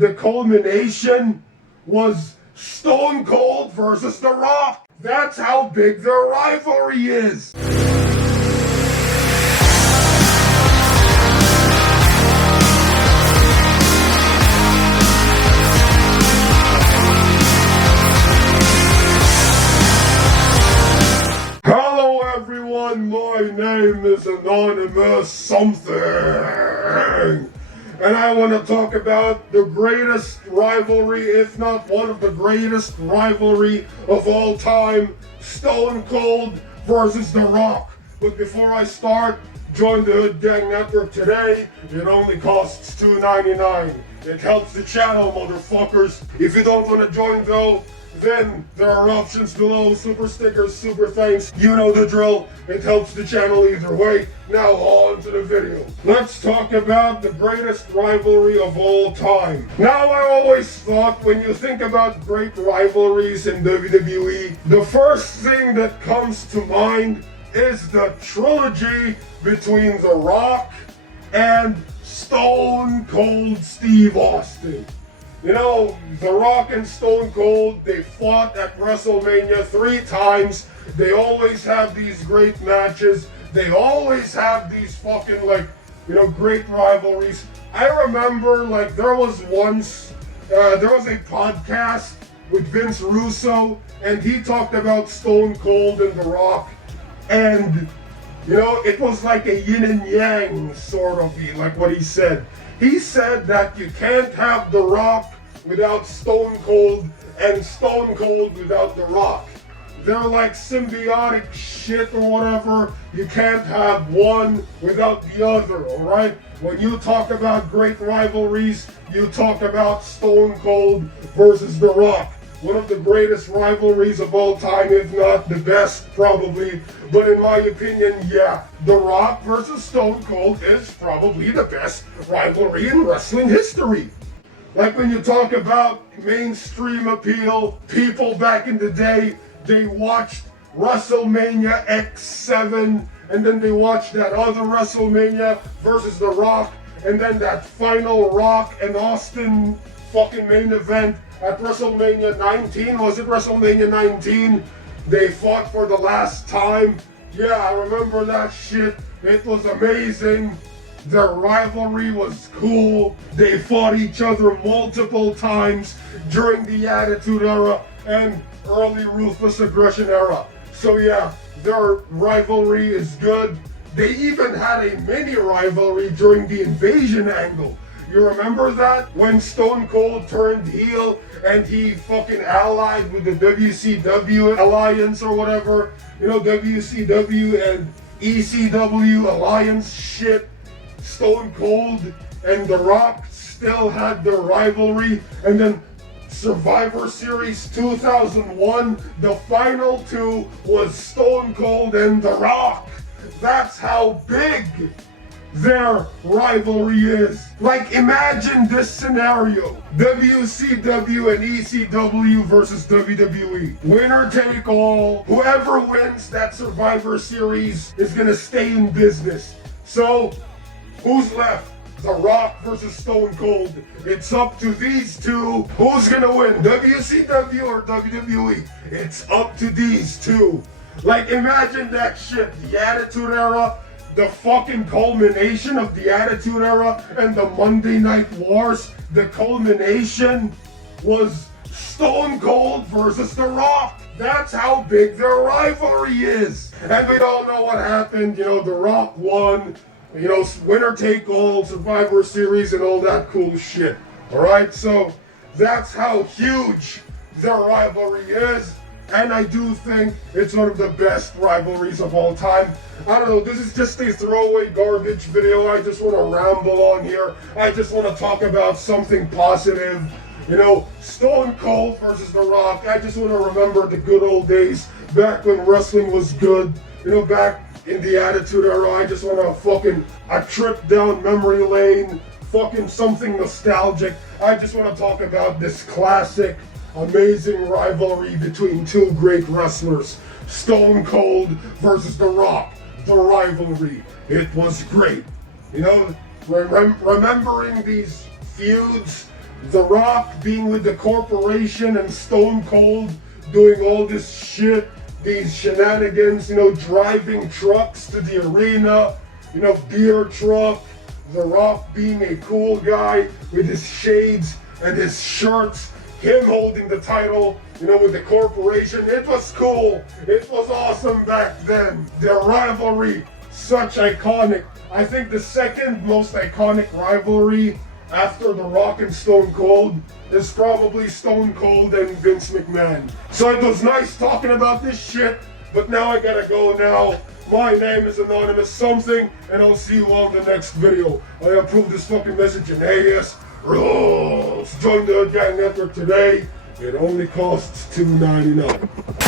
the culmination was Stone Cold versus The Rock. That's how big their rivalry is. Hello everyone, my name is Anonymous Something, and I want to talk about the greatest rivalry, if not one of the greatest rivalry of all time, Stone Cold versus The Rock. But before I start, join the Hood Gang Network today. It only costs $2.99. It helps the channel, motherfuckers. If you don't want to join though, then there are options below, super stickers, super thanks, you know the drill. It helps the channel either way. Now on to the video. Let's talk about the greatest rivalry of all time. Now I always thought when you think about great rivalries in WWE, the first thing that comes to mind is the trilogy between The Rock and Stone Cold Steve Austin. You know, The Rock and Stone Cold, they fought at Wrestlemania 3 times. They always have these great matches. They always have these fucking, great rivalries. I remember, there was once, there was a podcast with Vince Russo, and he talked about Stone Cold and The Rock. And, it was like a yin and yang, sort of, like what he said. He said that you can't have The Rock without Stone Cold and Stone Cold without The Rock. They're like symbiotic shit or whatever. You can't have one without the other, alright? When you talk about great rivalries, you talk about Stone Cold versus The Rock. One of the greatest rivalries of all time, if not the best, probably. But in my opinion, yeah, The Rock versus Stone Cold is probably the best rivalry in wrestling history. Like when you talk about mainstream appeal, people back in the day, they watched Wrestlemania X7, and then they watched that other Wrestlemania versus The Rock, and then that final Rock and Austin fucking main event at WrestleMania 19, was it WrestleMania 19? They fought for the last time. Yeah, I remember that shit. It was amazing. Their rivalry was cool. They fought each other multiple times during the Attitude Era and early Ruthless Aggression Era. So yeah, their rivalry is good. They even had a mini rivalry during the Invasion angle. You remember that? When Stone Cold turned heel and he fucking allied with the WCW Alliance or whatever. WCW and ECW Alliance shit. Stone Cold and The Rock still had their rivalry. And then Survivor Series 2001, the final two was Stone Cold and The Rock. That's how big their rivalry is. Like, imagine this scenario. WCW and ECW versus WWE. Winner take all. Whoever wins that Survivor Series is gonna stay in business. So, who's left? The Rock versus Stone Cold. It's up to these two. Who's gonna win? WCW or WWE? It's up to these two. Like, imagine that shit. The Attitude Era, the fucking culmination of the Attitude Era and the Monday Night Wars, the culmination was Stone Cold versus The Rock. That's how big their rivalry is. And we all know what happened. The Rock won. Winner take all, Survivor Series and all that cool shit. Alright, so that's how huge their rivalry is. And I do think it's one of the best rivalries of all time. I don't know, this is just a throwaway garbage video. I just want to ramble on here. I just want to talk about something positive. Stone Cold versus The Rock. I just want to remember the good old days back when wrestling was good. Back in the Attitude Era. I just want to a trip down memory lane. Fucking something nostalgic. I just want to talk about this classic amazing rivalry between two great wrestlers, Stone Cold versus The Rock. The rivalry, it was great. Remembering these feuds The Rock being with the corporation and Stone Cold doing all this shit, these shenanigans, you know, driving trucks to the arena, you know, beer truck. The Rock being a cool guy with his shades and his shirts, him holding the title, you know, with the corporation. It was cool. It was awesome back then. The rivalry, such iconic. I think the second most iconic rivalry after The Rock and Stone Cold is probably Stone Cold and Vince McMahon. So it was nice talking about this shit, but now I gotta go now. My name is Anonymous Something, and I'll see you on the next video. I approve this fucking message in AS rules. Join the Gang Network today. It only costs $2.99.